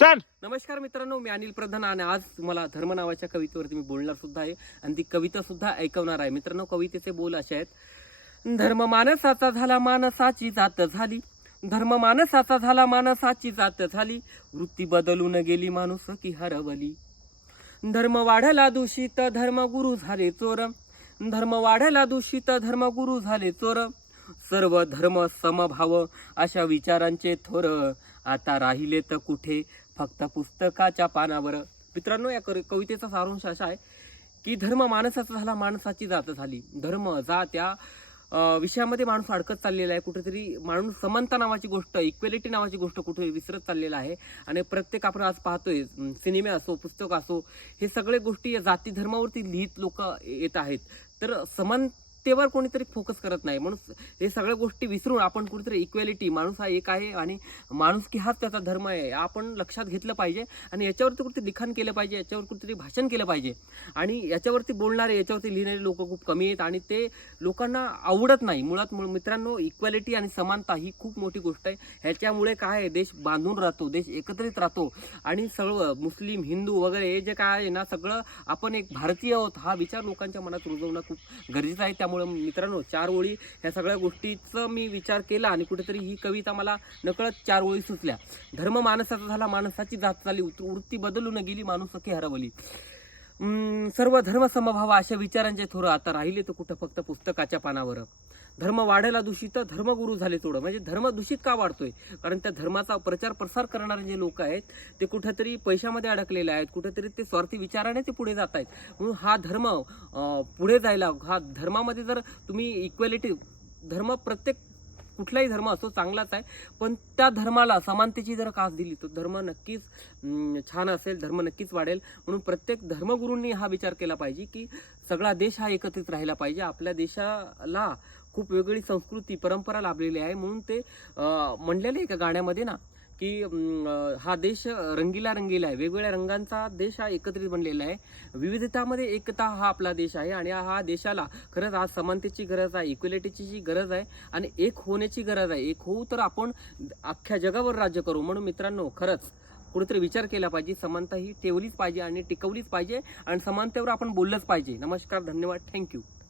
छान. नमस्कार मित्रांनो, मी अनिल प्रधान आणि आज तुम्हाला धर्म नावाच्या कवितेवरती मी बोलणार सुद्धा आहे आणि ती कविता सुद्धा ऐकवणार आहे. मित्रांनो, कवितेचे बोल असे आहेत. धर्म मानसाचा झाला मानसाची जात झाली, धर्म मानसाचा झाला मानसाची जात झाली, वृत्ती बदलून गेली माणूस की हरवली. धर्म वाढला दूषित धर्मगुरु झाले चोर, धर्म वाढला दूषित धर्मगुरु झाले चोर, सर्व धर्म समभाव अशा विचारांचे थोर, आता राहिले तर कुठे फक्त पुस्तकाच्या पानावर. मित्रांनो, या कवितेचा सारांश असा आहे की धर्म माणसाचा झाला माणसाची जात झाली. धर्म जात या विषयामध्ये माणूस अडकत चाललेला आहे. कुठेतरी माणूस समानता नावाची गोष्ट, इक्वेलिटी नावाची गोष्ट कुठे विसरत चाललेला आहे. आणि प्रत्येक आपण आज पाहतोय, सिनेमे असो, पुस्तक असो, हे सगळे गोष्टी या जाती धर्मावरती लिहित लोक येत आहेत. तर समानतेवर कोणीतरी फोकस करत नाही. म्हणून हे सगळ्या गोष्टी विसरून आपण कुठेतरी इक्वेलिटी, माणूस हा एक आहे आणि माणुसकी हाच त्याचा धर्म आहे, आपण लक्षात घेतलं पाहिजे. आणि याच्यावरती कुठेतरी लिखाण केलं पाहिजे, याच्यावर कुठेतरी भाषण केलं पाहिजे. आणि याच्यावरती बोलणारे, याच्यावरती लिहिणारे लोक खूप कमी आहेत आणि ते लोकांना आवडत नाही. मुळात मित्रांनो, इक्वेलिटी आणि समानता ही खूप मोठी गोष्ट आहे. ह्याच्यामुळे काय आहे, देश बांधून राहतो, देश एकत्रित राहतो. आणि सर्व मुस्लिम, हिंदू वगैरे हे जे काय आहे ना, सगळं आपण एक भारतीय आहोत हा विचार लोकांच्या मनात रुजवणं खूप गरजेचं आहे. त्यामुळे मित्रांनो, 4 ओळी ह्या सगळ्या गोष्टीचा मी विचार केला आणि कुठेतरी ही कविता मला नकळत 4 ओळी सुचल्या. धर्म माणसाचा झाला माणसाची जात झाली, वृत्ती बदलून गेली माणूस की हरवली. सर्व धर्म समभाव अशा विचारांचे थोर, आता राहिले तर कुठं फक्त पुस्तकाच्या पानावर. धर्म वाढायला दूषित धर्मगुरू झाले तोड. म्हणजे धर्म दूषित का वाढतोय? कारण त्या धर्माचा प्रचार प्रसार करणारे जे लोक आहेत ते कुठेतरी पैशामध्ये अडकलेले आहेत, कुठेतरी ते स्वार्थी विचाराने ते पुढे जात आहेत. म्हणून हा धर्म पुढे जायला, हा धर्मामध्ये जर तुम्ही इक्वेलिटी, धर्म प्रत्येक कुठलाही धर्म असो चांगलाच आहे, पण त्या धर्माला समानतेची जर कास दिली तर धर्म नक्कीच छान असेल, धर्म नक्कीच वाढेल. म्हणून प्रत्येक धर्मगुरूंनी हा विचार केला पाहिजे की सगळा देश हा एकत्रित राहिला पाहिजे. आपल्या देशाला खूप वेगळी संस्कृती, परंपरा लाभलेली आहे. म्हणून ते म्हणलेले आहे का गाण्यामध्ये ना की हा देश रंगीला रंगीला आहे, वेगवेगळ्या रंगांचा देश हा एकत्रित बनलेला आहे. विविधतामध्ये एकता हा आपला देश आहे. आणि हा देशाला खरंच आज समानतेची गरज आहे, इक्वेलिटीची जी गरज आहे आणि एक होण्याची गरज आहे. एक होऊ तर आपण अख्ख्या जगावर राज्य करू. म्हणून मित्रांनो, खरंच कुठेतरी विचार केला पाहिजे. समानता ही ठेवलीच पाहिजे आणि टिकवलीच पाहिजे आणि समानतेवर आपण बोललंच पाहिजे. नमस्कार, धन्यवाद, थँक्यू.